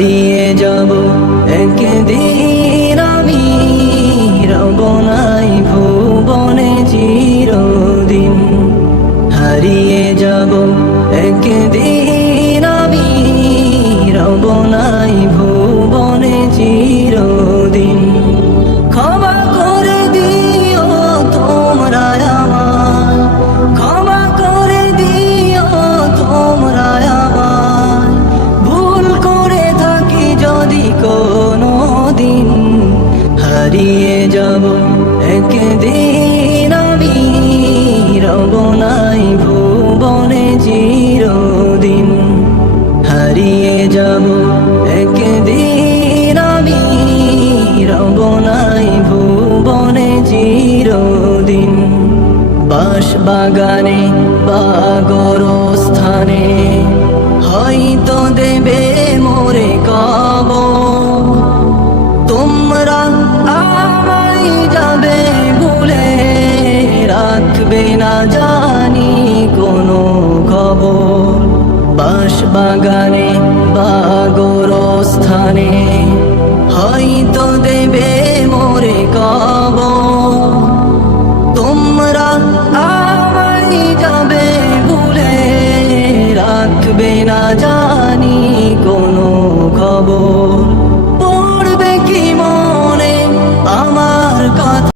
হারিয়ে যাব একদিন আমি, রব নাই ভুবনে চিরদিন। হারিয়ে যাব একদিন আমি, রব নাই ভুবনে চিরদিন। ক্ষমা করে দিও তোমরা আমায়, ক্ষমা করে দিও তোমরা আমায়, ভুল করে থাকি যদি কোনো দিন। হারিয়ে যাব একদিন আমি, রব নাই ভুবনে চিরদিন। হারিয়ে যাব একদিন আমি, রব নাই ভুবনে চিরদিন। বাঁশ বাগানে বা গোরস্থানে হয়তো দেবে মোরে কবর, তোমরা আমায় যাবে ভুলে, রাখবে না জানি কোনো খবর। বাঁশ বাগানে বা গোরস্থানে হয়তো দেবে মোরে কবর, তোমরা আমায় যাবে ভুলে, রাখবে না জানি